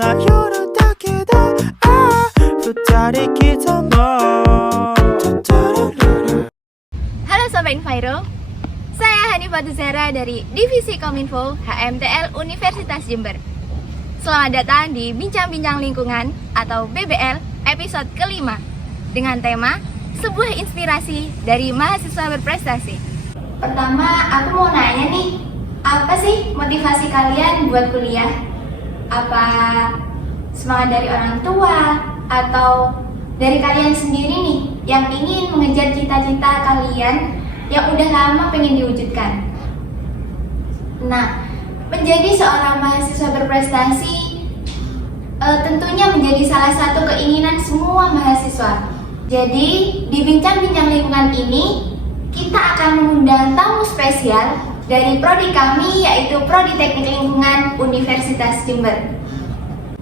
な夜だけど二人きりとも Halo Sobat Enviro, saya Hanifah Zahra dari Divisi Kominfo HMTL Universitas Jember. Selamat datang di Bincang-Bincang Lingkungan atau BBL episode kelima dengan tema Sebuah Inspirasi dari Mahasiswa Berprestasi. Pertama, aku mau nanya nih, apa sih motivasi kalian buat kuliah? Apa semangat dari orang tua atau dari kalian sendiri nih yang ingin mengejar cita-cita kalian yang udah lama pengen diwujudkan? Nah, menjadi seorang mahasiswa berprestasi tentunya menjadi salah satu keinginan semua mahasiswa. Jadi, di Bincang-Bincang Lingkungan ini kita akan mengundang tamu spesial dari prodi kami, yaitu Prodi Teknik Lingkungan Universitas Jember.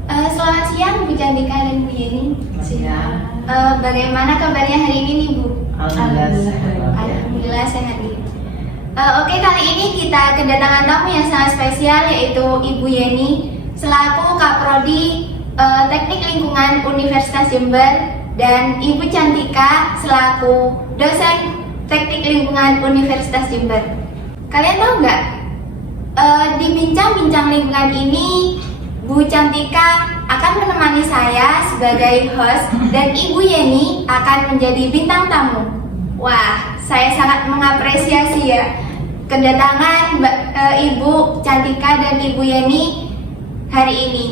Selamat siang Bu Candika dan Bu Yeni. Siang. Bagaimana kabarnya hari ini nih Bu? Alhamdulillah sehat nih. Oke, kali ini kita kedatangan tamu yang sangat spesial, yaitu Ibu Yeni selaku Kaprodi Teknik Lingkungan Universitas Jember dan Ibu Cantika selaku dosen Teknik Lingkungan Universitas Jember. Kalian tahu nggak? Di Bincang-Bincang Lingkungan ini Bu Cantika akan menemani saya sebagai host dan Ibu Yeni akan menjadi bintang tamu. Wah, saya sangat mengapresiasi ya kedatangan Ibu Cantika dan Ibu Yeni hari ini.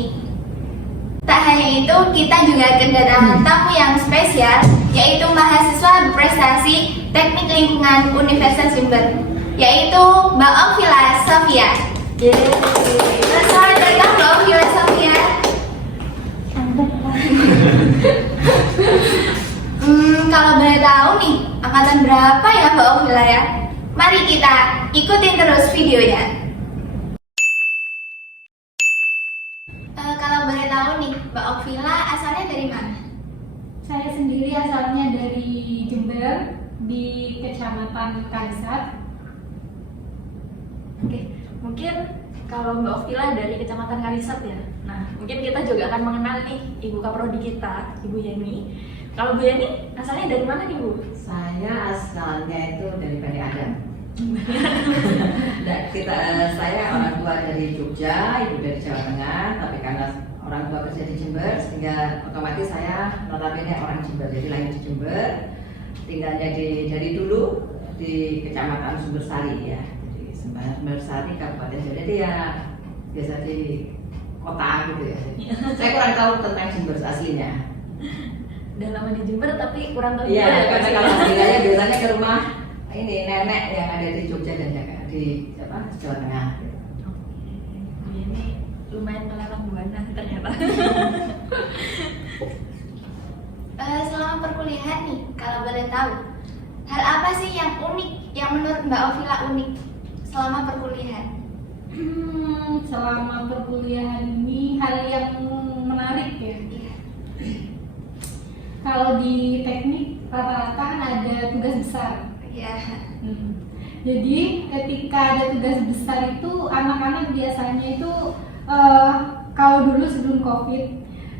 Tak hanya itu, kita juga kedatangan tamu yang spesial, yaitu mahasiswa berprestasi Teknik Lingkungan Universitas Jember, yaitu Mbak Okvila Sofia. Selamat datang Mbak Okvila Sofia. Kalau boleh tahu nih, angkatan berapa ya Mbak Okvila ya? Mari kita ikutin terus videonya. Kalau boleh tahu nih, Mbak Okvila asalnya dari mana? Saya sendiri asalnya dari Jember, di Kecamatan Kalisat. Oke, mungkin kalau Mbak Okvila dari Kecamatan Kalisat ya. Nah, mungkin kita juga akan mengenal nih Ibu Kaprodi kita, Ibu Yeni. Kalau Bu Yeni asalnya dari mana nih Bu? Saya asalnya itu dari Bani Adam. Saya orang tua dari Jogja, ibu dari Jawa Tengah, tapi karena orang tua kerja di Jember sehingga otomatis saya notabene orang Jember, jadi lahir di Jember, tinggalnya dari dulu di Kecamatan Sumbersari ya, di Sumbersari Kabupaten Jember, jadi ya biasa di kota gitu ya. Saya kurang tahu tentang Jember aslinya. Udah lama di Jember tapi kurang tahu. Iya, karena kalau tinggalnya biasanya ke rumah ini nenek yang ada di Jogja dan di Jawa Tengah. Bu Yeni lumayan melalang buana ternyata. Selama perkuliahan nih, kalau boleh tahu, hal apa sih yang unik, yang menurut Mbak Okvila unik selama perkuliahan? Selama perkuliahan ini hal yang menarik ya. Kalau di teknik rata-rata kan ada tugas besar. Ya. Jadi ketika ada tugas besar itu anak-anak biasanya itu kalau dulu sebelum COVID,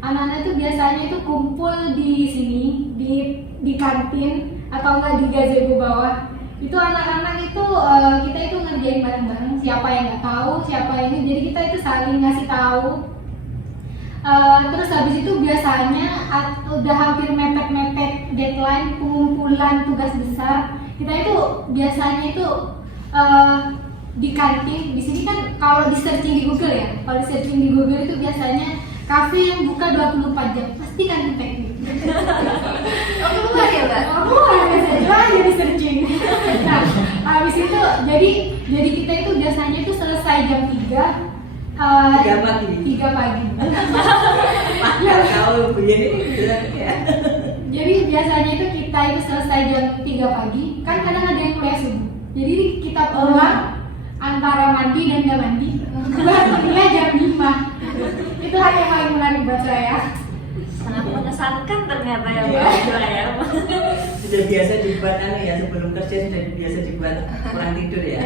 anak-anak itu biasanya itu kumpul di sini di kantin atau enggak di gazebo bawah. Itu anak-anak itu kita itu ngerjain bareng-bareng, siapa yang nggak tahu, siapa yang ini, jadi kita itu saling ngasih tahu. Terus habis itu biasanya udah hampir mepet-mepet deadline pengumpulan tugas besar, kita itu biasanya itu di kantin. Di sini kan kalau di searching di Google ya, kalau di searching di Google itu biasanya kafe yang buka 24 jam pasti kantin teknik. Oh, keluar ya Mbak? Oh, keluar biasanya jadi searching. Nah, habis itu jadi kita itu biasanya itu selesai jam 3 3 pagi. Kalau begini ya. Jadi biasanya itu kita itu selesai jam 3 pagi, kan kadang ada yang kuliah subuh. Jadi kita pulang antara mandi dan gak mandi, keluar kuliah jam 5. Itu hal yang paling menarik buat saya. Sangat mengesankan ternyata ya Mbak Okvila ya. Sudah biasa dibuat ya, sebelum kerja sudah biasa dibuat kurang tidur ya.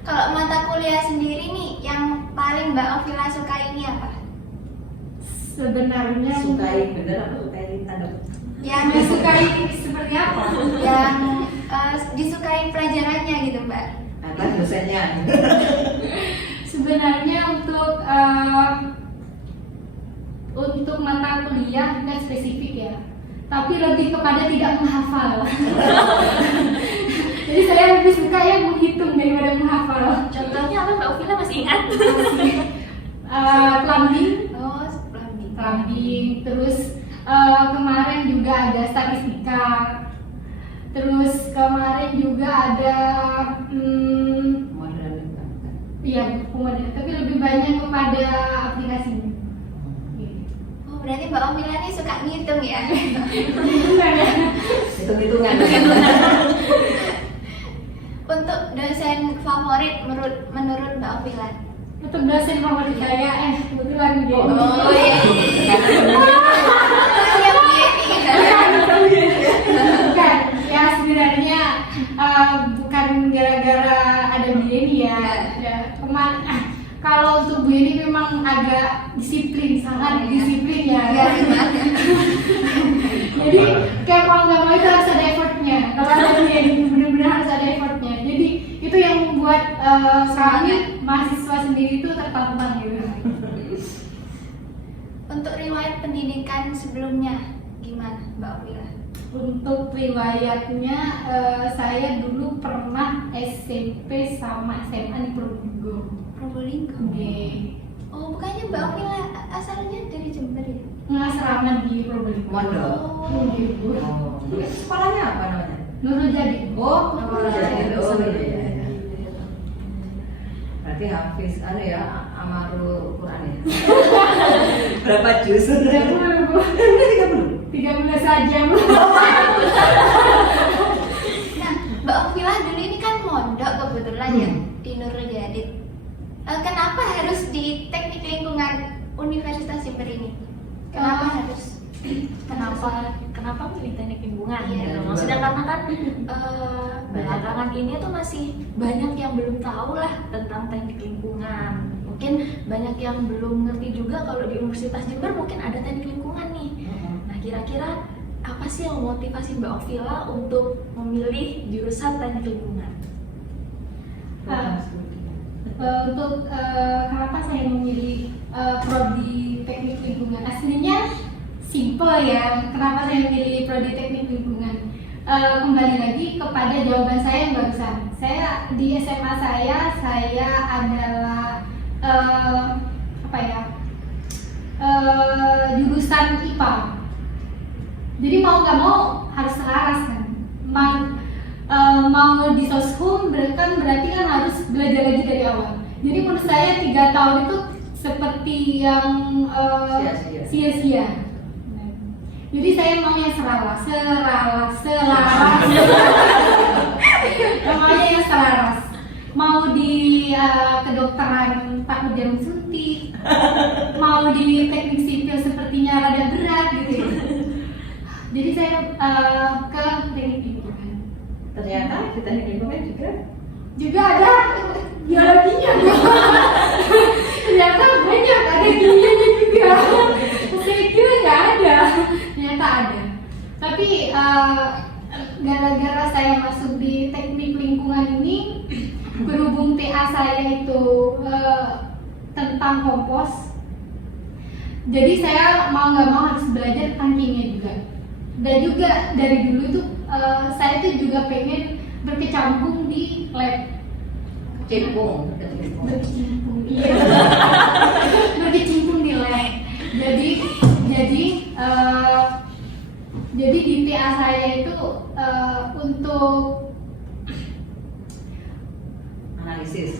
Kalau Kalau mata kuliah sendiri nih, yang paling Mbak Ovila suka ini apa? Sebenarnya Sukai bener apa sukai tanda? Yang disukai seperti apa? yang disukai pelajarannya gitu Mbak. Apa dosennya? Sebenarnya untuk mata kuliah nggak spesifik ya, tapi lebih kepada tidak menghafal. Jadi saya lebih suka yang menghitung daripada menghafal. Contohnya apa Mbak Ovila masih ingat? Plumbing, Oh, plumbing. terus kemarin juga ada statistika, terus kemarin juga ada Modern bukan? iya kemudian, tapi lebih banyak kepada aplikasinya. Oh, berarti Mbak Ovila nih suka ngitung ya? Hitung-hitungan. Untuk dosen favorit menurut Mbak Ovila? Untuk dosen favorit saya, kebetulan dia. Oh iya. Yang begini. Bukan, ya sebenarnya bukan gara-gara ada Bu Yeni ya. Kalau untuk Bu Yeni memang agak disiplin, sangat disiplin ya. Jadi kayak mau nggak mau itu harus ada effortnya. Kalau ada Bu Yeni benar-benar harus ada effortnya. Jadi itu yang membuat kami mahasiswa sendiri itu tertantang gitu. Untuk riwayat pendidikan sebelumnya gimana Mbak Ovila? Untuk riwayatnya, saya dulu pernah SMP sama SMA di Probolinggo. Probolinggo. Oh, bukannya Mbak Ovila asalnya dari Jember ya? Ngasrama di Probolinggo. Mondok. Oh. Oh. Sekolahnya apa namanya? Nurul Jadi. Oh, jadi. oh iya. Berarti hafiz ya, Amarul Quran ya. Berapa juz? 30 saja. Nah, Mbak Ovila dulu ini kan mondok kebetulan ya di Nurul Jadi. Kenapa harus di Teknik Lingkungan Universitas Jember ini? Kenapa harus? Kenapa milih teknik lingkungan? Iya. Gitu. Maksudnya karena kan belakangan ini tuh masih banyak yang belum tahu lah tentang teknik lingkungan. Mungkin banyak yang belum ngerti juga kalau di Universitas Jember mungkin ada teknik lingkungan nih. Nah, kira-kira apa sih yang memotivasi Mbak Ovila untuk memilih jurusan teknik lingkungan? Untuk kenapa saya memilih prodi teknik lingkungan? Aslinya simple ya. Kenapa saya memilih prodi teknik lingkungan? Kembali lagi kepada jawaban saya yang barusan. Saya di SMA saya adalah jurusan IPA. Jadi mau nggak mau harus selaras kan. Mau di soshum berarti kan harus belajar lagi dari awal. Jadi menurut saya 3 tahun itu seperti yang sia-sia. Jadi saya mau yang selaras. Namanya yang selaras. Mau di kedokteran takut jarum suntik, mau di teknik sipil sepertinya rada berat gitu. Jadi saya ke teknik lingkungan. Ternyata di teknik lingkungan juga ada biologinya. Ternyata banyak, ada kimianya juga. Saya kira nggak ada, ternyata ada. Tapi gara-gara saya masuk di teknik lingkungan ini, berhubung TA saya itu tentang kompos, jadi saya mau nggak mau harus belajar tentang kimia juga. Dan juga dari dulu itu saya tuh juga pengen berkecimpung di lab. Berkecimpung, iya. Berkecimpung di lab. Jadi di TA saya itu untuk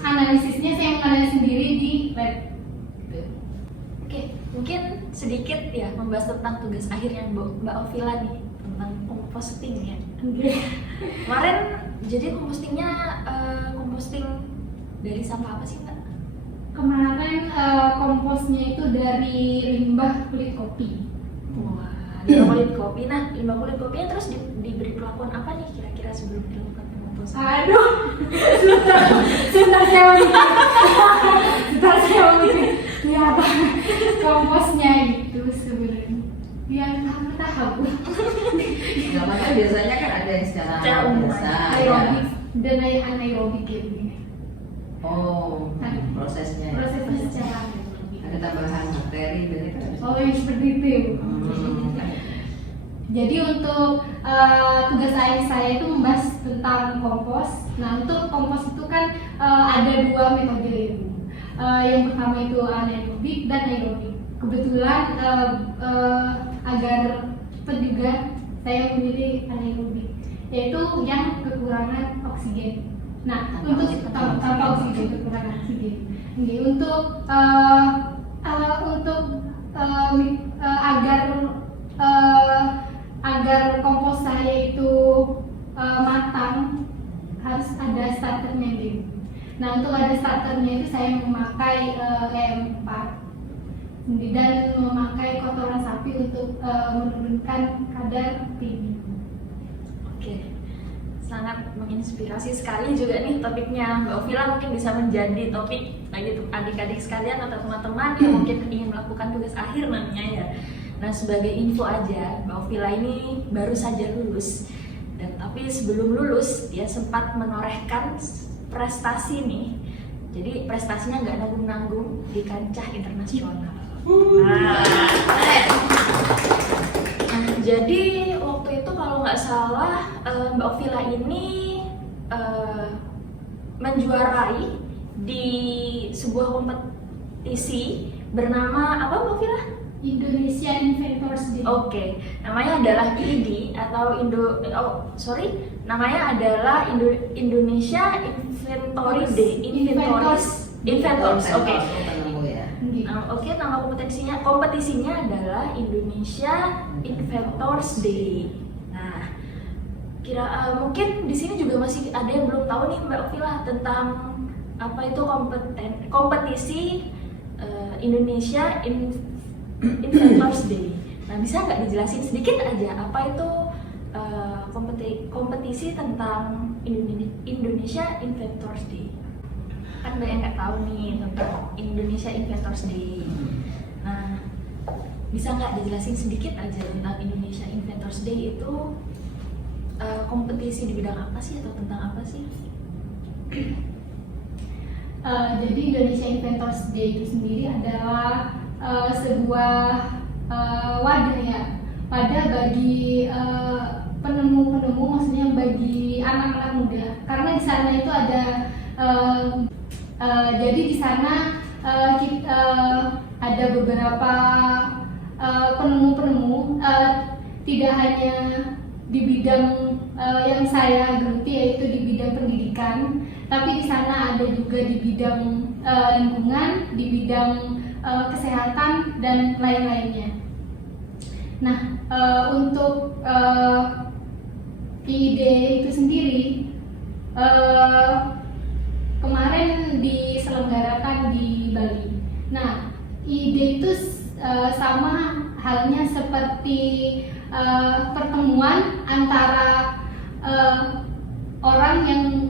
analisisnya saya menganalisis sendiri di lab. Oke, mungkin sedikit ya membahas tentang tugas akhirnya Mbak Ovila nih tentang composting ya. Kemarin jadi compostingnya composting dari sampah apa sih Mbak? Kemarin komposnya itu dari limbah kulit kopi. Wah, limbah kulit kopi. Nah, limbah kulit kopinya terus diberi perlakuan apa nih kira-kira sebelum dilakukan pembuangan? kompost? Aduh, sebentar saya mikir. Sebentar saya mikir. Ya apa komposnya itu sebenarnya? Ya tahu. Nggak makan biasanya kan ada yang secara Secara umum, biasa. Aerobik dan anaerobik ini. Oh, prosesnya. Prosesnya secara anaerobik. Ada tambahan bakteri berarti kan. Oh, yang seperti itu. Jadi untuk tugas saya itu membahas tentang kompos. Nah, untuk kompos itu kan ada dua metode itu. Yang pertama itu anaerobik dan aerobik. Kebetulan agar cepat juga saya memilih anaerobik, yaitu yang kekurangan oksigen. Nah, tanpa oksigen, kekurangan oksigen. Ini untuk agar kompos saya itu matang, harus ada starternya dulu. Nah, untuk ada starternya itu saya memakai EM4 dan memakai kotoran sapi untuk menurunkan kadar pH. Oke, sangat menginspirasi sekali juga nih topiknya. Mbak Ovila mungkin bisa menjadi topik bagi adik-adik sekalian atau teman-teman yang mungkin ingin melakukan tugas akhir nantinya ya. Nah, sebagai info aja, Mbak Ovila ini baru saja lulus. Dan tapi sebelum lulus dia sempat menorehkan prestasi nih. Jadi prestasinya nggak nanggung-nanggung di kancah internasional. Nah, jadi waktu itu kalau nggak salah Mbak Ovila ini menjuarai di sebuah kompetisi bernama apa Mbak Ovila? Indonesian Inventors Day. Oke, namanya adalah ID atau namanya adalah Indonesia Inventory Day. Inventors. Oke. Oke, nama kompetisinya adalah Indonesia Inventors Day. Nah, mungkin di sini juga masih ada yang belum tahu nih Mbak Ovila tentang apa itu kompetisi Indonesia Inventors Day. Nah, bisa nggak dijelasin sedikit aja apa itu kompetisi tentang Indonesia Inventors Day? Kan banyak yang nggak tahu nih tentang Indonesia Inventors Day. Nah, bisa nggak dijelasin sedikit aja tentang Indonesia Inventors Day itu kompetisi di bidang apa sih atau tentang apa sih? Jadi Indonesia Inventors Day itu sendiri adalah sebuah wadah ya, bagi penemu-penemu, maksudnya bagi anak-anak muda, karena di sana itu ada jadi di sana ada beberapa penemu-penemu, tidak hanya di bidang yang saya geluti yaitu di bidang pendidikan, tapi di sana ada juga di bidang lingkungan, di bidang kesehatan dan lain-lainnya. Nah, untuk ide itu sendiri kemarin diselenggarakan di Bali. Nah, ide itu sama halnya seperti pertemuan antara orang yang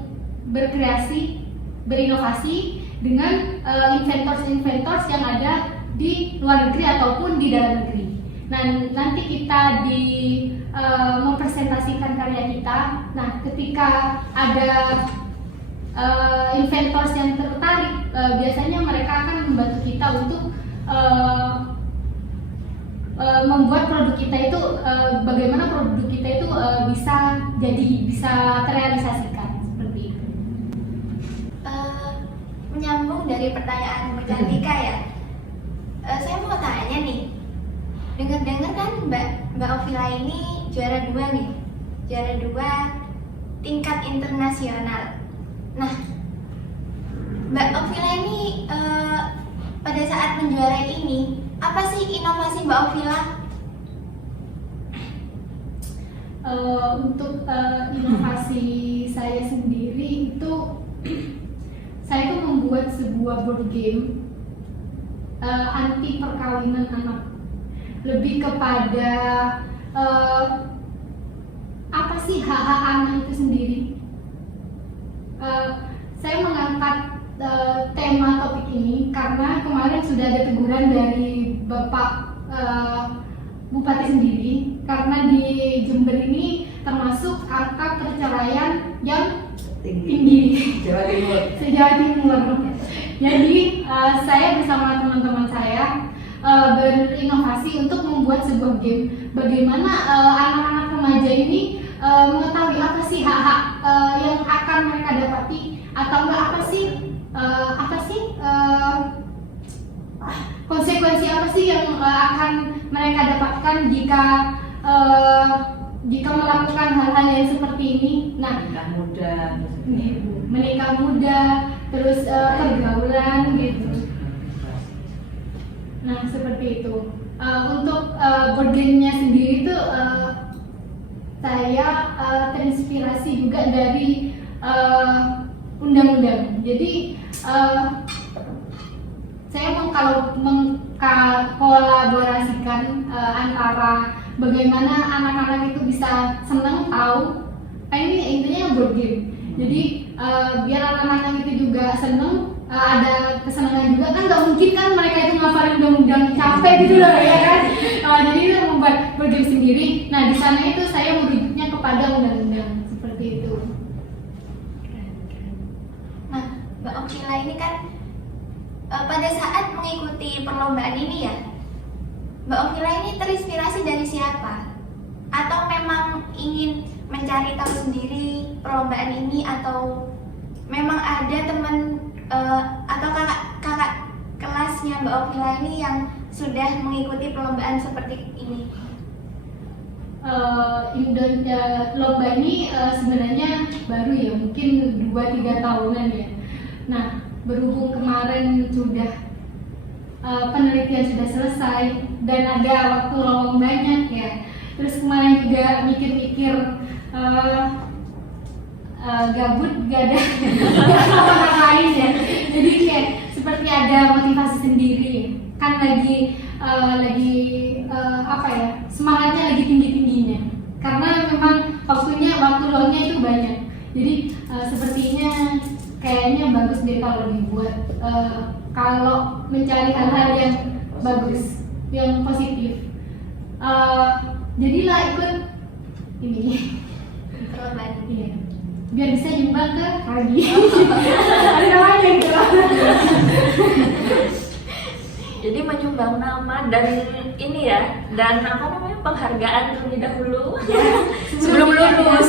berkreasi, berinovasi dengan inventors yang ada di luar negeri ataupun di dalam negeri. Nah, nanti kita mempresentasikan karya kita. Nah, ketika ada inventors yang tertarik, biasanya mereka akan membantu kita untuk membuat produk kita itu, bagaimana produk kita itu bisa terrealisasikan seperti itu. Menyambung dari pertanyaan Mbak Cantika ya, saya mau tanya nih, dengar-dengar kan Mbak Ovila ini juara 2 nih, juara 2 tingkat internasional. Nah, Mbak Ovila ini pada saat menjuarai ini, apa sih inovasi Mbak Ovila? Untuk inovasi saya sendiri itu saya itu membuat sebuah board game anti perkawinan anak, lebih kepada apa sih hak-hak anak itu sendiri. Saya mengangkat tema topik ini karena kemarin sudah ada teguran dari Bapak Bupati sendiri karena di Jember ini termasuk angka perceraian yang tinggi Jawa Timur. se-Jawa Timur. Jadi saya bersama teman-teman saya berinovasi untuk membuat sebuah game. Bagaimana anak-anak remaja ini mengetahui apa sih hak-hak yang akan mereka dapati atau enggak apa sih konsekuensi apa sih yang akan mereka dapatkan jika melakukan hal-hal yang seperti ini. Nah, menikah muda, terus pergaulan gitu. Nah, seperti itu. Untuk board game-nya sendiri tuh saya terinspirasi juga dari undang-undang. Jadi saya mengkolaborasikan antara bagaimana anak-anak itu bisa senang tahu. Ini intinya board game. Jadi biar anak-anak itu juga senang, ada kesenangan juga kan. Nggak mungkin kan mereka itu ngafalin undang-undang, capek gitu loh ya kan. Jadi itu membuat board game sendiri. Nah, di sana itu saya merujuknya kepada undang-undang seperti itu. Nah, Mbak Oktila ini kan pada saat mengikuti perlombaan ini ya, Mbak Oktila ini terinspirasi dari siapa? Atau memang ingin mencari tahu sendiri perlombaan ini, atau memang ada teman atau kakak kelasnya Mbak Oktila ini yang sudah mengikuti perlombaan seperti ini? Lomba ini sebenarnya baru ya, mungkin 2-3 tahunan ya. Nah, berhubung kemarin sudah penelitian sudah selesai dan ada waktu lowong banyak ya, terus kemarin juga mikir-mikir gabut, gak ada apa lain ya, jadi kayak seperti ada motivasi sendiri kan, lagi apa ya, semangatnya lagi tinggi-tingginya karena memang waktu luangnya itu banyak. Jadi sepertinya kayaknya bagus deh kalau dibuat, kalau mencari hal-hal yang bagus, yang positif. Jadilah ikut ini Perlombaan ini. iya, biar bisa nyumbang ke pagi. Ada namanya gitu. Jadi menyumbang nama dan ini ya, dan apa namanya, penghargaan terlebih dahulu sebelum lulus.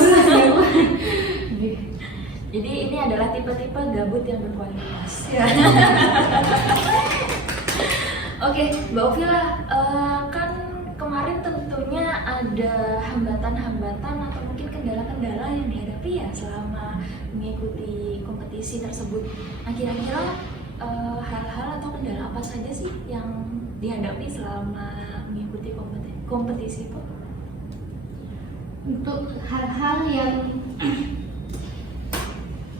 Jadi ini adalah tipe-tipe gabut yang berkualitas. Ya. Oke, Mbak Oktila, kan kemarin tentunya ada hambatan-hambatan atau mungkin kendala-kendala yang dihadapi ya selama mengikuti kompetisi tersebut. Nah, kira-kira hal-hal atau kendala apa saja sih yang dihadapi selama mengikuti kompetisi itu? Untuk hal-hal yang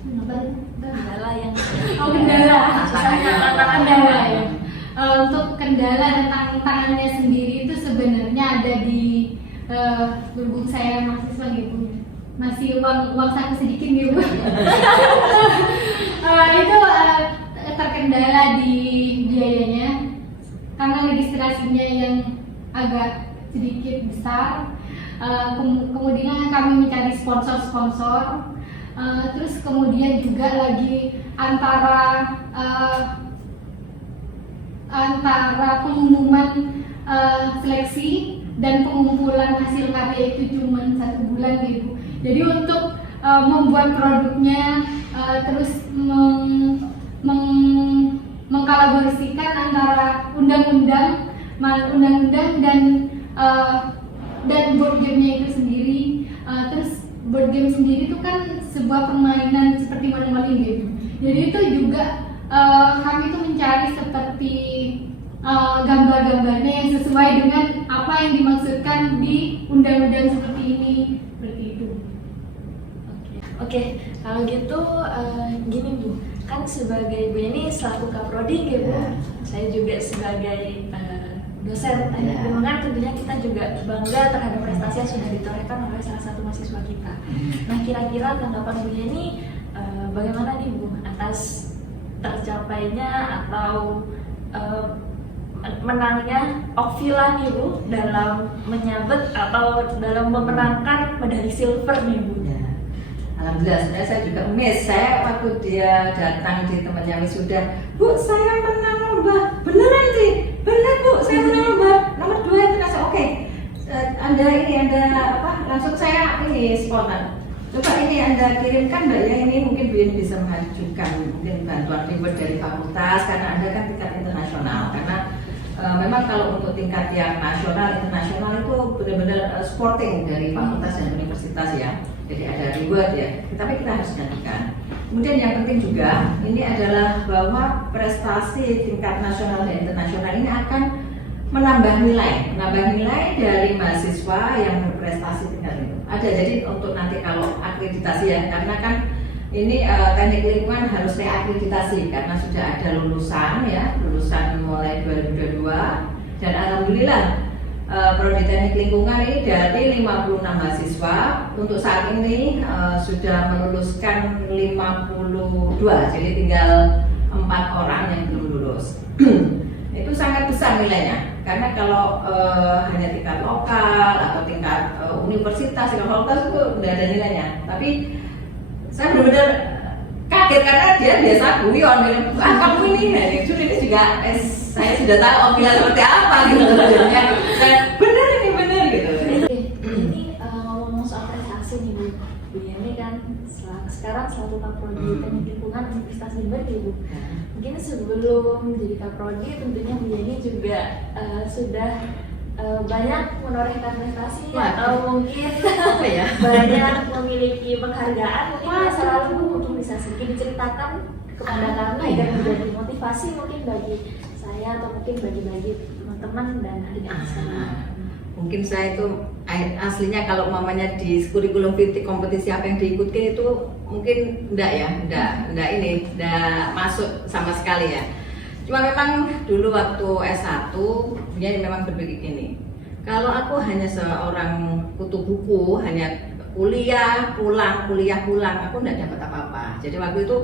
Kendala yang kendala ya. Untuk kendala dan tantangannya sendiri itu sebenarnya ada di berhubung saya mahasiswa gitu, masih uang saku sedikit gitu. Itu terkendala di biayanya karena registrasinya yang agak sedikit besar. Kemudian kami mencari sponsor-sponsor. Terus kemudian juga lagi antara pengumuman seleksi dan pengumpulan hasil karya itu cuma 1 bulan gitu. Jadi untuk membuat produknya, terus mengkolaborasikan antara undang-undang dan board game-nya itu sendiri. Terus board game sendiri itu kan sebuah permainan seperti monopoli gitu. Jadi itu juga kami tuh mencari seperti gambar-gambarnya yang sesuai dengan apa yang dimaksudkan di undang-undang seperti ini, seperti itu. Oke, kalau gitu gini Bu, kan sebagai Bu ini selaku Kaprodi gitu, saya juga sebagai dosen teknik lingkungan, tentunya kita juga bangga terhadap prestasi yang sudah ditorehkan oleh salah satu mahasiswa kita. Nah, kira-kira tanggapan Bu ini bagaimana nih Bu atas tercapainya atau menangnya Okvila nih Bu dalam menyabet atau dalam memenangkan medali silver nih Bu? Ya. Alhamdulillah, sebenarnya saya juga miss. Saya waktu dia datang di temannya wisuda, Bu, saya menang lomba. Beneran sih? Bener Bu, saya menang lomba nomor 2 internasional. Oke, Anda apa? Langsung saya ini spontan. Coba ini Anda kirimkan Mbak ya, ini mungkin Bu Yeni bisa mengajukan mungkin bantuan reward dari fakultas karena Anda kan tingkat internasional. Karena memang kalau untuk tingkat yang nasional, internasional itu benar-benar sporting dari fakultas dan universitas ya. Jadi ada reward ya, tapi kita harus gantikan. Kemudian yang penting juga ini adalah bahwa prestasi tingkat nasional dan internasional ini akan menambah nilai dari mahasiswa yang berprestasi tingkat itu. Ada jadi untuk nanti kalau akreditasi ya, karena kan ini teknik lingkungan harus reakreditasi karena sudah ada lulusan ya, lulusan mulai 2022 dan alhamdulillah prodi teknik lingkungan ini dari 56 mahasiswa untuk saat ini sudah meluluskan 52, jadi tinggal 4 orang yang belum lulus. Itu sangat besar nilainya karena kalau hanya tingkat lokal atau tingkat universitas, tingkat fakultas itu tidak ada nilainya. Tapi saya benar-benar kaget karena dia biasa guyon, kamu ini juga saya sudah tahu Okvila seperti apa gitu. Saya benar gitu. Ini ngomong soal prestasi nih Bu Yeni kan sekarang selaku Kaprodi Teknik Lingkungan Universitas Jember ya Bu. Mungkin sebelum jadi Kaprodi tentunya Bu Yeni juga sudah banyak menorehkan prestasi atau mungkin banyak memiliki penghargaan. Mungkin masa lalu Bu mungkin bisa sedikit diceritakan kepada kami agar menjadi motivasi mungkin bagi saya atau mungkin bagi teman-teman dan adik-adik sekalian. Mungkin saya itu aslinya kalau mamanya di kurikulum vitae kompetisi apa yang diikuti itu mungkin enggak masuk sama sekali ya. Cuma memang dulu waktu S1 dia memang berpikir gini, kalau aku hanya seorang kutu buku, hanya kuliah pulang, aku enggak dapat apa-apa. Jadi waktu itu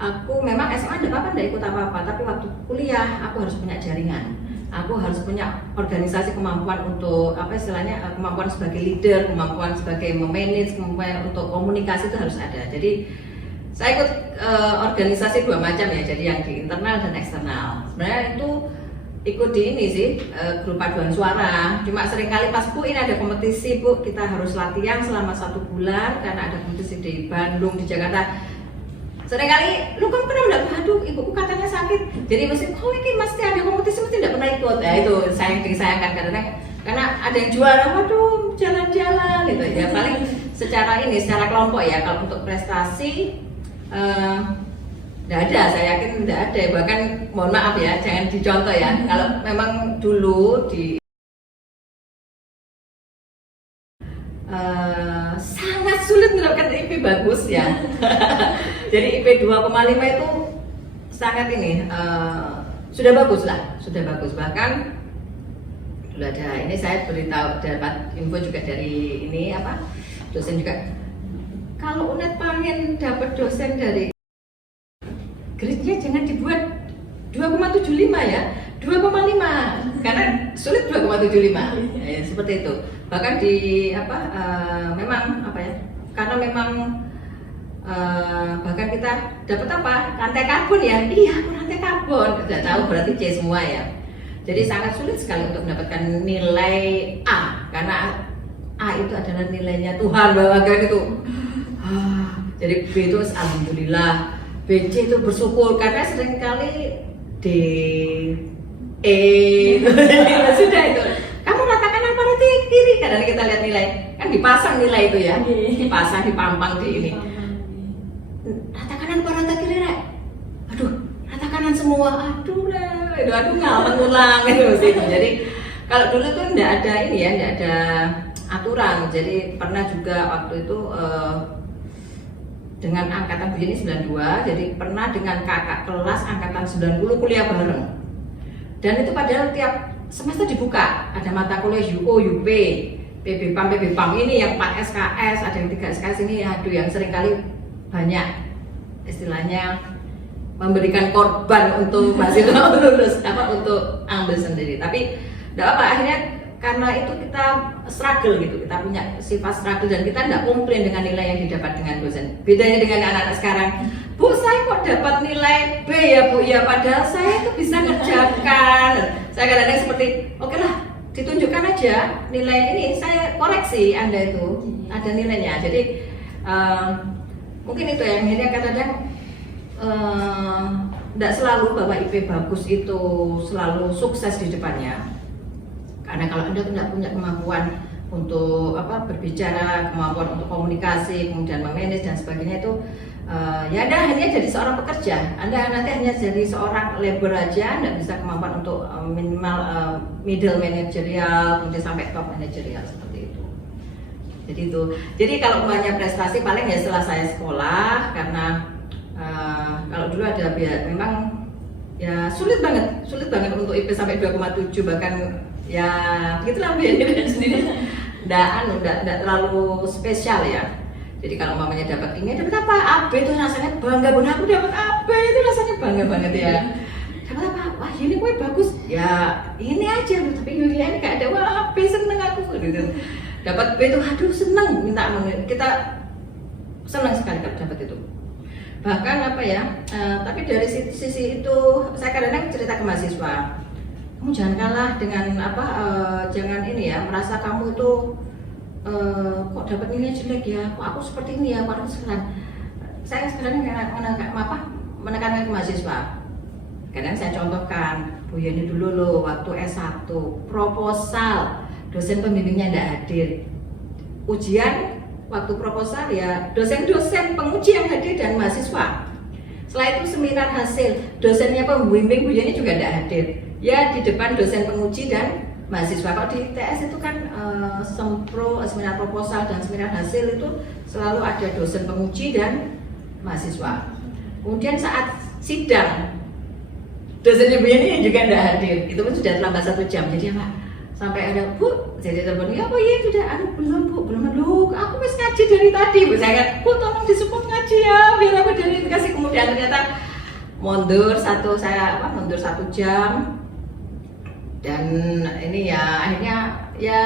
aku memang SMA enggak ikut apa-apa, tapi waktu kuliah aku harus punya jaringan. Aku harus punya organisasi, kemampuan untuk kemampuan sebagai leader, kemampuan sebagai memanage, kemampuan untuk komunikasi itu harus ada. Jadi saya ikut organisasi 2 macam ya, jadi yang di internal dan eksternal. Sebenarnya itu ikut di ini sih, grup paduan suara. Cuma seringkali pas Bu ini ada kompetisi Bu, kita harus latihan selama 1 bulan karena ada kompetisi di Bandung, di Jakarta. Seringkali, lu kan pernah udah, aduh ibuku katanya sakit, jadi mesti, ini mesti ada kompetisi, mesti tidak pernah ikut. Ya itu disayangkan karena ada yang juara, waduh jalan-jalan gitu ya. Paling secara kelompok ya, kalau untuk prestasi tidak ada, saya yakin tidak ada. Bahkan mohon maaf ya, jangan dicontoh ya. Kalau memang dulu di sangat sulit mendapatkan IP bagus ya. Jadi IP 2,5 itu sangat sudah bagus. Bahkan dulu ada ini saya beritahu, dapat info juga dari dosen juga. Kalau UNED pengen dapat dosen dari grade-nya jangan dibuat 2,75 ya, 2,5 karena sulit 2,75 ya, seperti itu. Bahkan karena memang bahkan kita dapat rantai karbon ya, rantai karbon tidak tahu berarti C semua ya. Jadi sangat sulit sekali untuk mendapatkan nilai A karena A itu adalah nilainya Tuhan bahwa itu. Jadi B itu alhamdulillah, BC itu bersyukur karena seringkali D, E, sudah itu. Kamu ratakan apa nanti kiri? Kadang kita lihat nilai, kan dipasang nilai itu ya, dipasang dipampang di ini. Rata kanan apa rata kiri Rek? Aduh, rata kanan semua. Aduh nggak ulang gitu. Jadi kalau dulu tuh nggak ada aturan. Jadi pernah juga waktu itu dengan angkatan Bu Yeni 92, jadi pernah dengan kakak kelas angkatan 90 kuliah bareng. Dan itu padahal tiap semester dibuka, ada mata kuliah UO, UP, PBPAM ini yang 4 SKS, ada yang 3 SKS ini, yang seringkali banyak istilahnya memberikan korban untuk mahasiswa lulus untuk ambil sendiri. Tapi tidak apa, akhirnya karena itu kita struggle gitu, kita punya sifat struggle dan kita tidak komplain dengan nilai yang didapat dengan dosen. Bedanya dengan anak-anak sekarang, Bu saya kok dapat nilai B ya Bu, ya padahal saya itu bisa ngerjakan. Saya kadang-kadang seperti oke lah, ditunjukkan aja nilai ini, saya koreksi Anda itu ada nilainya. Jadi mungkin itu yang akhirnya kadang-kadang tidak selalu bahwa IP bagus itu selalu sukses di depannya. Karena kalau Anda tidak punya kemampuan untuk berbicara, kemampuan untuk komunikasi, kemudian memanage dan sebagainya itu ya Anda hanya jadi seorang pekerja. Anda nanti hanya jadi seorang labor aja, tidak bisa kemampuan untuk minimal middle managerial, kemudian sampai top managerial seperti itu. Jadi kalau umpamanya prestasi paling ya setelah saya sekolah, karena kalau dulu ada memang ya sulit banget untuk IP sampai 2,7 bahkan ya begitulah biayanya sendiri. Nggak terlalu spesial ya. Jadi kalau mamanya dapat ini, dapat apa? AB itu rasanya bangga, bun aku dapat AB itu rasanya bangga banget ya. Dapat apa? Wah ini kue bagus. Ya ini aja, tapi ini nggak ada. Wah AB seneng aku gitu. Dapat B itu, aduh seneng, kita senang sekali kalau dapat itu. Bahkan tapi dari sisi itu saya kadang-kadang cerita ke mahasiswa, kamu jangan kalah dengan jangan ini ya, merasa kamu itu kok dapat nilai jelek ya, kok aku seperti ini ya, kok aku sekarang. Saya sekarang menekankan ke mahasiswa. Kadang saya contohkan, Bu Yani dulu loh waktu S1 proposal, dosen pembimbingnya tidak hadir. Ujian waktu proposal ya dosen-dosen penguji yang hadir dan mahasiswa. Setelah itu seminar hasil, dosennya pembimbing Bu Yani juga tidak hadir. Ya di depan dosen penguji dan mahasiswa. Kalau di TS itu kan seminar proposal dan seminar hasil itu selalu ada dosen penguji dan mahasiswa. Kemudian saat sidang dosennya Bu Yani juga tidak hadir. Itu pun sudah terlambat 1 jam. Jadi sampai ada Bu, jadi telepon, ya Bu ya sudah, belum aku harus ngaji dari tadi. Bu saya kan, Bu tolong disupport ngaji ya, biar aku dari dikasih. Kemudian ternyata mundur 1 jam. Dan ini ya akhirnya ya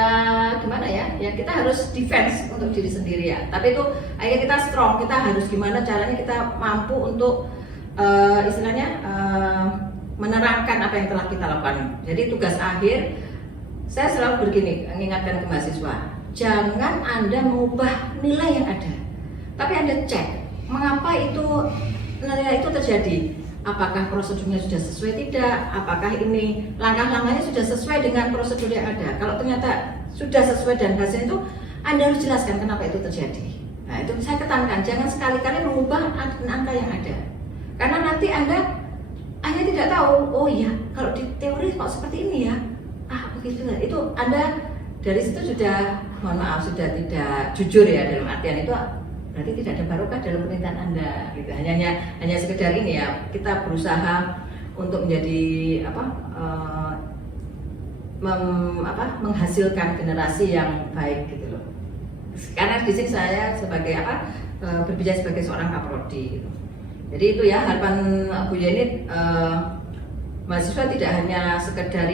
gimana ya kita harus defense untuk diri sendiri ya. Tapi itu akhirnya kita strong, kita harus gimana caranya kita mampu untuk istilahnya menerangkan apa yang telah kita lakukan. Jadi tugas akhir saya selalu begini, mengingatkan ke mahasiswa, jangan Anda mengubah nilai yang ada, tapi Anda cek mengapa nilai itu terjadi. Apakah prosedurnya sudah sesuai tidak? Apakah ini langkah-langkahnya sudah sesuai dengan prosedur yang ada? Kalau ternyata sudah sesuai dan hasilnya itu, Anda harus jelaskan kenapa itu terjadi. Nah itu saya tekankan, jangan sekali-kali mengubah angka yang ada. Karena nanti Anda hanya tidak tahu, oh iya kalau di teori kok seperti ini ya. Begitu. Itu Anda dari situ sudah, mohon maaf, sudah tidak jujur ya, dalam artian itu berarti tidak ada barokah dalam pemerintahan Anda gitu. Hanya sekedar ini ya, kita berusaha untuk menjadi menghasilkan generasi yang baik gitu loh. Karena di sini saya sebagai berbicara sebagai seorang kaprodi gitu. Jadi itu ya harapan Bu Yani, mahasiswa tidak hanya sekedar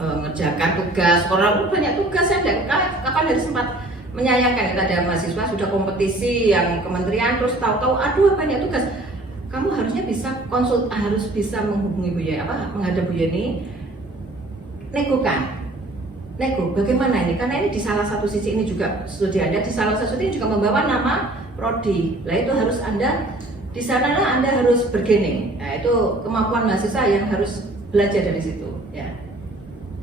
ngerjakan tugas. Orang banyak tugas, saya kapan dari sempat menyayangkan kita ada mahasiswa sudah kompetisi yang kementerian terus tahu-tahu aduh banyak tugas. Kamu harusnya harus bisa menghubungi Bu Yani, menghadap Bu Yani, nego bagaimana ini, karena ini di salah satu sisi ini juga studi Anda, di salah satu sisi juga membawa nama prodi. Lah itu harus Anda di sanalah Anda harus bergening. Nah itu kemampuan mahasiswa yang harus belajar dari situ ya.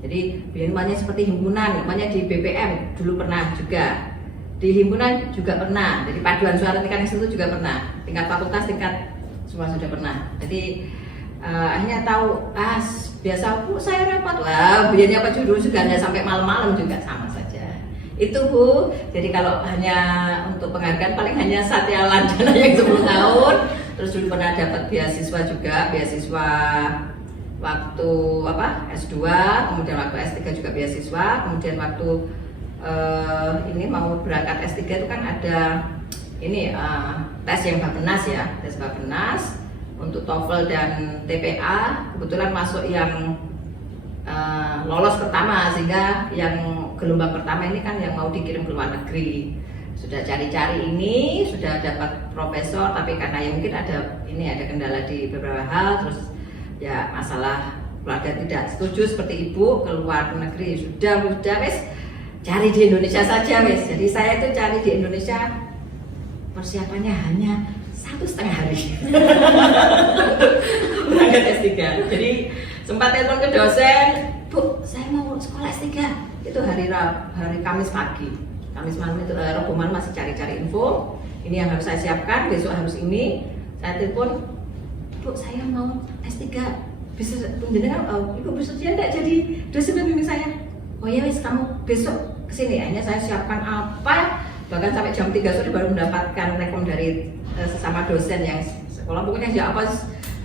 Jadi namanya seperti himpunan, namanya di BPM dulu pernah juga, di himpunan juga pernah, jadi paduan suara tingkat institut juga pernah, tingkat fakultas, tingkat semua sudah pernah. Jadi akhirnya tahu, biasa Bu saya repot, biayanya apa dulu juga nggak sampai malam-malam juga sama saja. Itu Bu, jadi kalau hanya untuk penghargaan paling hanya Satya Lancana yang 10 tahun, terus dulu pernah dapat beasiswa juga, beasiswa waktu S2, kemudian waktu S3 juga beasiswa, kemudian waktu ini mau berangkat S3 itu kan ada ini tes yang Bappenas ya, tes Bappenas untuk TOEFL dan TPA. Kebetulan masuk yang lolos pertama, sehingga yang gelombang pertama ini kan yang mau dikirim ke luar negeri. Sudah cari-cari ini, sudah dapat profesor, tapi karena ya mungkin ada kendala di beberapa hal, terus ya masalah keluarga tidak setuju seperti ibu ke luar negeri. Sudah wes cari di Indonesia saja wes. Jadi saya itu cari di Indonesia, persiapannya hanya 1,5 hari berangkat S3. Jadi sempat telepon ke dosen, Bu, saya mau sekolah S3. Itu hari Kamis pagi. Kamis malam itu, Rabu malam masih cari-cari info. Ini yang harus saya siapkan, besok harus ini. Saya telepon, Bu, saya mau S3. Bisa penjenengan, Ibu bersedia enggak jadi dosen pembimbing saya? Oh ya wis, kamu besok kesini. Hanya saya siapkan apa, bahkan sampai jam 3 sore baru mendapatkan rekom dari sesama dosen yang sekolah. Pokoknya ya apa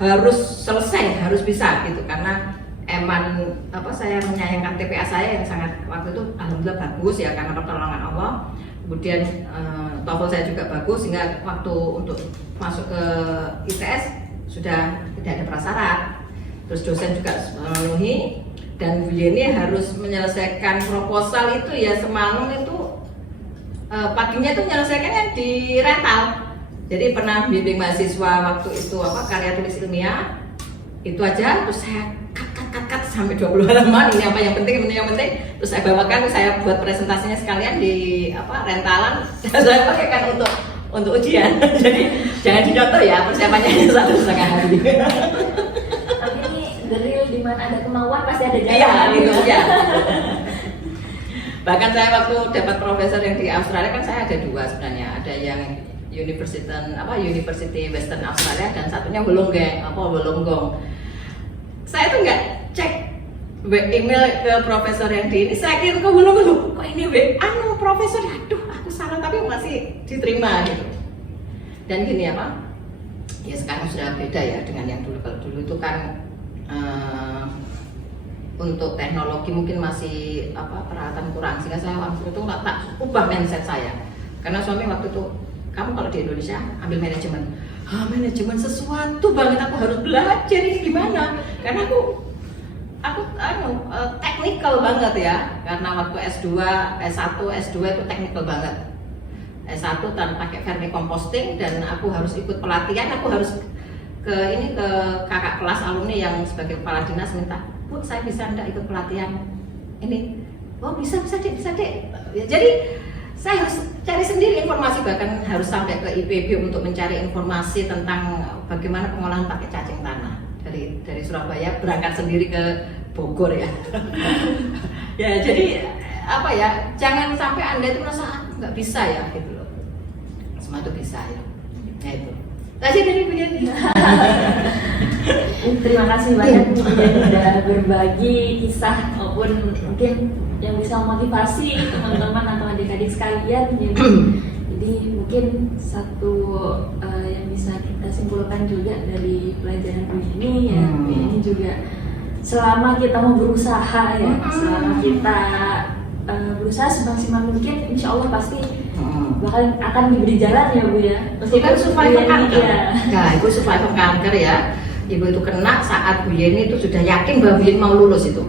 harus selesai, harus bisa gitu, karena saya menyayangkan TPA saya yang sangat waktu itu alhamdulillah bagus ya, karena pertolongan Allah. Kemudian TOEFL saya juga bagus, sehingga waktu untuk masuk ke ITS sudah tidak ada prasyarat. Terus dosen juga memenuhi, dan Bu Yeni harus menyelesaikan proposal itu ya semalam itu paginya itu menyelesaikannya di rental. Jadi pernah bimbing mahasiswa waktu itu karya tulis ilmiah itu aja, terus saya cut sampai 20 halaman. Ini apa yang penting, terus saya bawakan, saya buat presentasinya sekalian di rentalan, saya pakaikan untuk ujian. Jadi jangan dicontoh ya, persiapannya hanya 1,5 hari. Tapi ini the real, di mana ada kemauan pasti ada jalan. Iya gitu ya. Bahkan saya waktu dapat profesor yang di Australia kan saya ada 2 sebenarnya, ada yang University Western Australia dan satunya Wollongong. Saya tuh nggak cek email ke profesor yang di ini, saya kirim ke Wollongong. Kok ini profesor? Aduh, aku salah, tapi masih diterima gitu. Dan gini ya sekarang sudah beda ya dengan yang dulu. Kalau dulu itu kan untuk teknologi mungkin masih peralatan kurang, sehingga saya waktu itu tak ubah mindset saya. Karena suami waktu itu, kamu kalau di Indonesia ambil manajemen sesuatu banget, aku harus belajar ini gimana, karena aku teknikal banget ya, karena waktu S2, S1, S2 itu teknikal banget. S1 pakai vermicomposting, dan aku harus ikut pelatihan, aku harus ke kakak kelas alumni yang sebagai kepala dinas minta, Bu, saya bisa enggak ikut pelatihan ini? Oh bisa dek. Ya, jadi saya harus cari sendiri informasi, bahkan harus sampai ke IPB untuk mencari informasi tentang bagaimana pengolahan pakai cacing tanah. Dari Surabaya berangkat sendiri ke Bogor ya. Ya jadi jangan sampai Anda itu merasa nggak bisa ya gitu loh. Semua itu bisa ya. Nah itu. Tadi dari Bu Yeni. Terima kasih banyak Bu Yeni sudah berbagi kisah maupun mungkin yang bisa memotivasi teman-teman atau adik-adik sekalian. Jadi mungkin satu yang bisa kita simpulkan juga dari pelajaran Bu Yeni ya, Bu Yeni juga selama kita mau berusaha ya, selama kita berusaha semaksimal mungkin, insya Allah pasti bakal akan diberi jalan ya Bu ya. Itu kan survivor kanker ya. Nah, Ibu survivor kanker ya. Ibu itu kena saat Bu Yeni itu sudah yakin bahwa Bu Yeni mau lulus itu.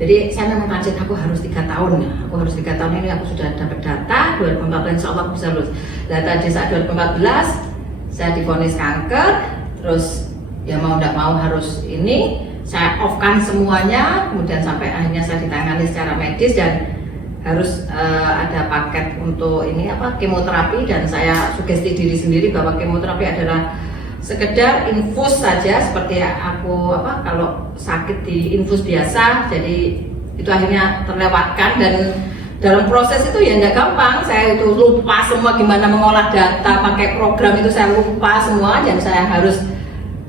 Jadi saya memang target aku harus 3 tahun ya. Aku harus 3 tahun ini, aku sudah dapat data 2014 insya Allah aku bisa lulus. Data di saat 2014 saya divonis kanker, terus ya mau tidak mau harus ini, saya off-kan semuanya, kemudian sampai akhirnya saya ditangani secara medis dan harus ada paket untuk kemoterapi, dan saya sugesti diri sendiri bahwa kemoterapi adalah sekedar infus saja, seperti aku kalau sakit di infus biasa. Jadi itu akhirnya terlewatkan, dan dalam proses itu ya tidak gampang. Saya itu lupa semua gimana mengolah data pakai program, itu saya lupa semua, dan saya harus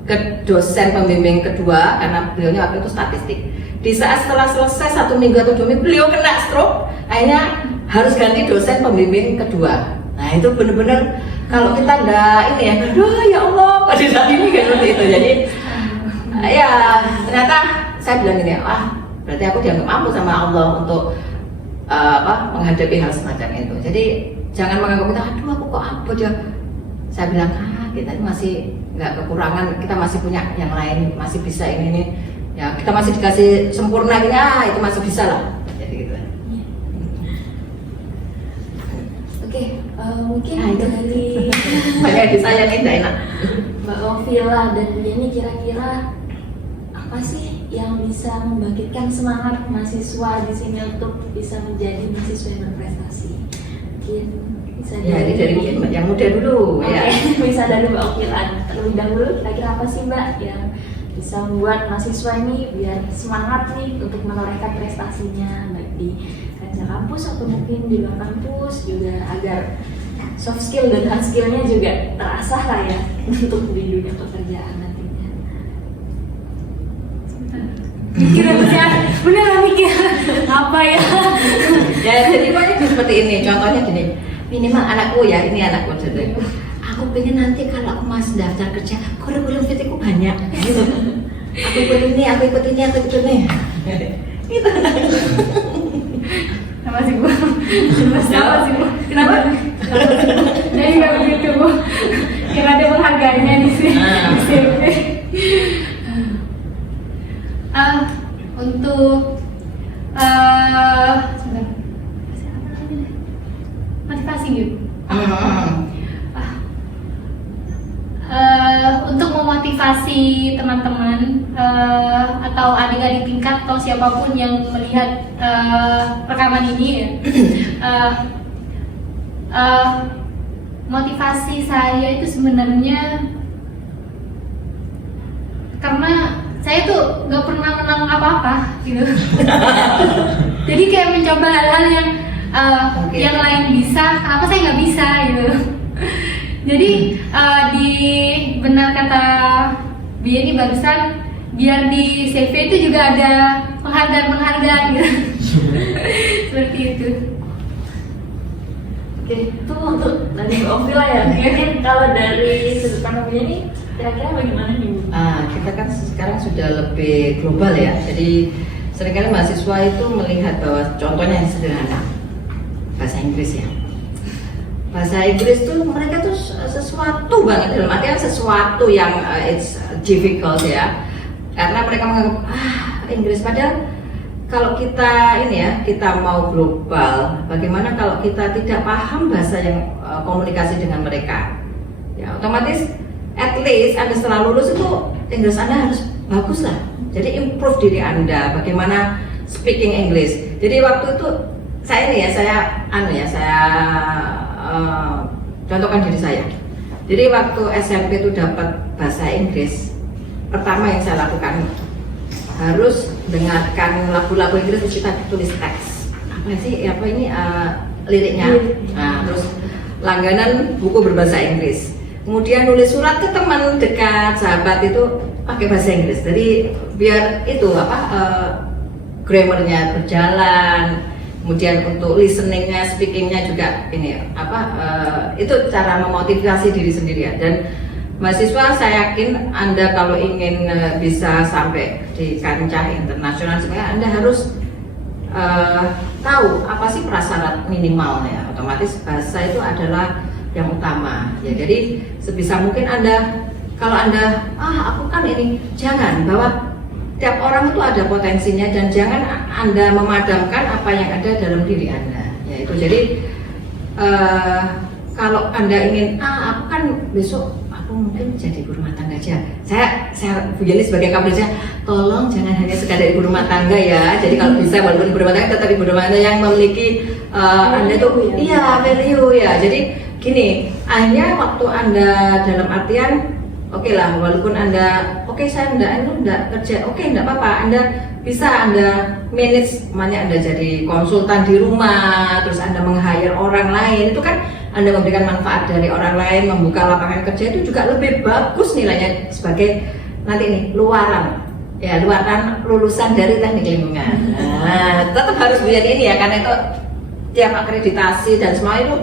ke dosen pembimbing kedua karena beliaunya waktu itu statistik. Di saat setelah selesai 1 minggu atau 2 minggu beliau kena stroke, akhirnya harus ganti dosen pembimbing kedua. Nah itu benar-benar kalau kita nggak aduh ya Allah, kok tidak ini kayak seperti itu. Jadi ya ternyata saya bilang gini, berarti aku dianggap mampu sama Allah untuk menghadapi hal semacam itu. Jadi jangan menganggap kita, aduh aku kok abot ya, saya bilang kita masih nggak kekurangan, kita masih punya yang lain, masih bisa ini nih ya, kita masih dikasih sempurna gini, itu masih bisa lah, jadi gitu. Oke, mungkin Nah, itu. dari Banyak disayangin nggak enak. Mbak Ovila dan Yeni, kira-kira apa sih yang bisa membangkitkan semangat mahasiswa di sini untuk bisa menjadi mahasiswa yang berprestasi? Mungkin bisa Ya, ini dari mungkin yang muda dulu. Oke, Ya. bisa dari Mbak Ovila terlebih dahulu. Kira-kira apa sih Mbak yang bisa membuat mahasiswa ini biar semangat nih untuk menorehkan prestasinya baik di kancah kampus atau mungkin di luar kampus juga, agar soft skill dan hard skillnya juga terasah lah ya untuk di dunia pekerjaan nantinya. Mikir ya, beneran mikir apa ya? Ya, jadi banyak seperti ini. Contohnya gini, minimal anakku ya, ini anakku jadi. Aku pengen nanti kalau aku masih daftar kerja, kurikulum fitku banyak. Gitu. Aku ikut ini, aku ikut ini, aku ikut ini. Itu. Sama sih Bu. Sama sih Bu. Kenapa? Jadi nggak begitu Bu. Yang ada penghargaannya di sini. Di CV. Untuk sebentar. Motivasi gitu. Untuk memotivasi teman-teman atau adik-adik tingkat atau siapapun yang melihat rekaman ini ya, motivasi saya itu sebenarnya karena saya tuh nggak pernah menang apa-apa gitu. Jadi kayak mencoba hal-hal yang yang lain bisa, kenapa saya nggak bisa gitu. Jadi di benar kata Bieni barusan, biar di CV itu juga ada penghargaan-penghargaan gitu. Seperti itu. Oke, itu untuk dari Mbak Ovila ya. Mungkin kalau dari sudut pandang Bieni, kira-kira bagaimana nih Bu? Kita kan sekarang sudah lebih global ya. Jadi seringkali mahasiswa itu melihat bahwa contohnya yang sederhana, bahasa Inggris ya. Bahasa Inggris tuh mereka tuh sesuatu banget, dalam artian sesuatu yang it's difficult ya. Karena mereka menganggap Inggris, padahal kalau kita ini ya, kita mau global, bagaimana kalau kita tidak paham bahasa yang komunikasi dengan mereka? Ya, otomatis at least Anda setelah lulus itu Inggris Anda harus bagus lah. Jadi improve diri Anda, bagaimana speaking English. Jadi waktu itu saya contohkan diri saya. Jadi waktu SMP itu dapat bahasa Inggris, pertama yang saya lakukan harus dengarkan lagu-lagu Inggris, terus kita tulis teks. Apa sih? Apa ini liriknya? Nah, terus langganan buku berbahasa Inggris. Kemudian nulis surat ke teman dekat, sahabat itu pakai bahasa Inggris. Jadi biar itu grammarnya berjalan. Kemudian untuk listeningnya, speakingnya juga ini itu cara memotivasi diri sendiri ya. Dan mahasiswa saya yakin Anda kalau ingin bisa sampai di kancah internasional sebenarnya Anda harus tahu apa sih prasyarat minimalnya. Otomatis bahasa itu adalah yang utama ya. Jadi sebisa mungkin Anda, kalau Anda aku kan ini, jangan, bahwa tiap orang itu ada potensinya dan jangan Anda memadamkan apa yang ada dalam diri Anda. Ya itu. Jadi kalau Anda ingin aku kan besok aku mungkin jadi ibu rumah tangga aja. Saya Bu Yeni sebagai kampusnya, tolong jangan hanya sekadar ibu rumah tangga ya. Jadi kalau bisa walaupun ibu rumah tangga, tetap ibu rumah tangga yang memiliki Anda tuh value ya. Jadi gini, hanya waktu Anda dalam artian oke lah, walaupun Anda saya enggak kerja, enggak apa-apa, Anda bisa manage, makanya Anda jadi konsultan di rumah, terus Anda meng-hire orang lain, itu kan Anda memberikan manfaat dari orang lain, membuka lapangan kerja, itu juga lebih bagus nilainya sebagai nanti nih luaran lulusan dari teknik lingkungan. Nah, tetap harus biar ini ya, karena itu tiap akreditasi dan semua itu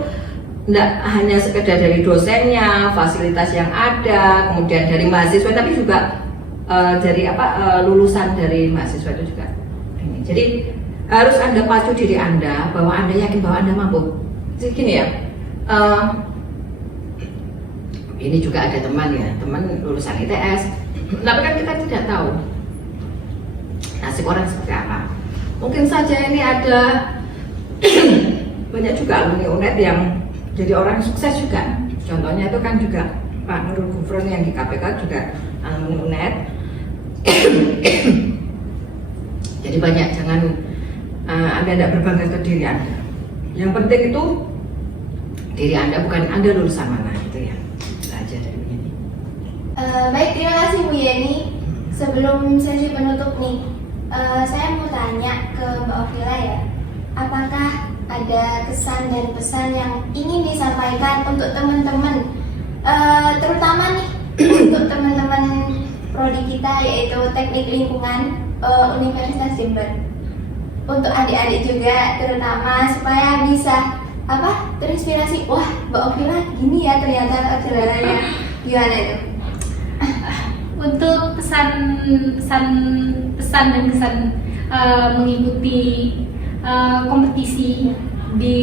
tidak hanya sekedar dari dosennya, fasilitas yang ada, kemudian dari mahasiswa, tapi juga dari lulusan dari mahasiswa itu juga. Jadi harus Anda pacu diri Anda bahwa Anda yakin bahwa Anda mampu. Jadi gini ya, ini juga ada teman ya, teman lulusan ITS, tapi kan kita tidak tahu nasib orang seperti apa. Mungkin saja ini ada banyak juga alumni UNED yang jadi orang sukses juga. Contohnya itu kan juga Pak Nurul Gufron yang di KPK juga alumni UNED. Jadi banyak, jangan Anda tidak berbangga ke diri Anda. Yang penting itu diri Anda, bukan Anda lulusan mana, gitu ya. Belajar dari begini. Baik, terima kasih Bu Yeni. Sebelum sesi penutup nih, saya mau tanya ke Mbak Ovila ya, apakah ada kesan dan pesan yang ingin disampaikan untuk teman-teman, terutama nih untuk teman-teman prodi kita yaitu Teknik Lingkungan Universitas Jember, untuk adik-adik juga terutama, supaya bisa terinspirasi, wah Mbak Ovila gini ya ternyata gelarnya, gimana itu? Untuk pesan dan kesan mengikuti kompetisi di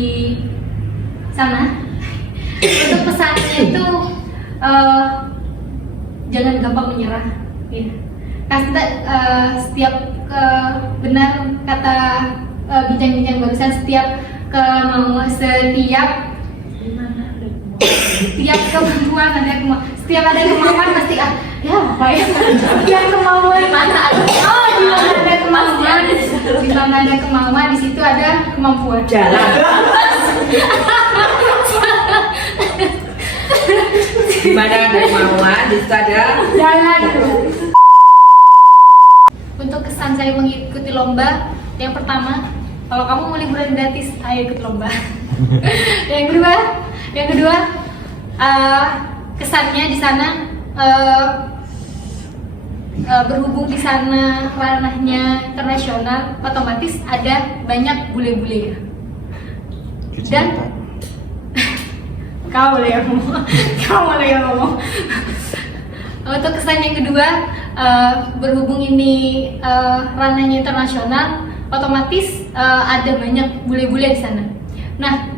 sana, untuk pesannya itu jangan gampang menyerah ya. Karena setiap benar kata bincang-bincang barusan, setiap kemampuan ada setiap ada kemampuan pasti setiap kemauan di mana ada kemauan di situ ada kemampuan. Jalan. Di mana ada kemauan, di situ ada Jalan. Untuk kesan saya mengikuti lomba, yang pertama, kalau kamu mau liburan gratis, ayo ikut lomba. Yang kedua, kesannya di sana, berhubung di sana ranahnya internasional, otomatis ada banyak bule-bule. Dan kau boleh ngomong. Untuk kesan yang kedua, berhubung ini ranahnya internasional, otomatis ada banyak bule-bule di sana. Nah,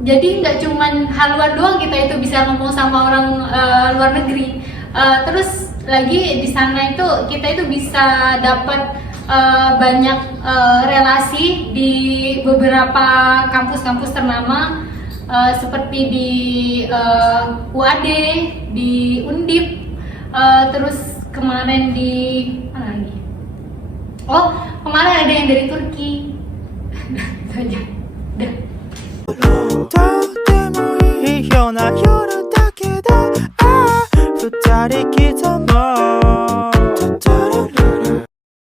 jadi nggak cuman haluan doang kita itu bisa ngomong sama orang luar negeri. Terus lagi di sana itu kita itu bisa dapat banyak relasi di beberapa kampus-kampus ternama, seperti di UAD, di Undip, terus kemarin di mana lagi? Oh, kemarin ada yang dari Turki. Itu aja. Udah. とてもいいような夜だけど、二人きとも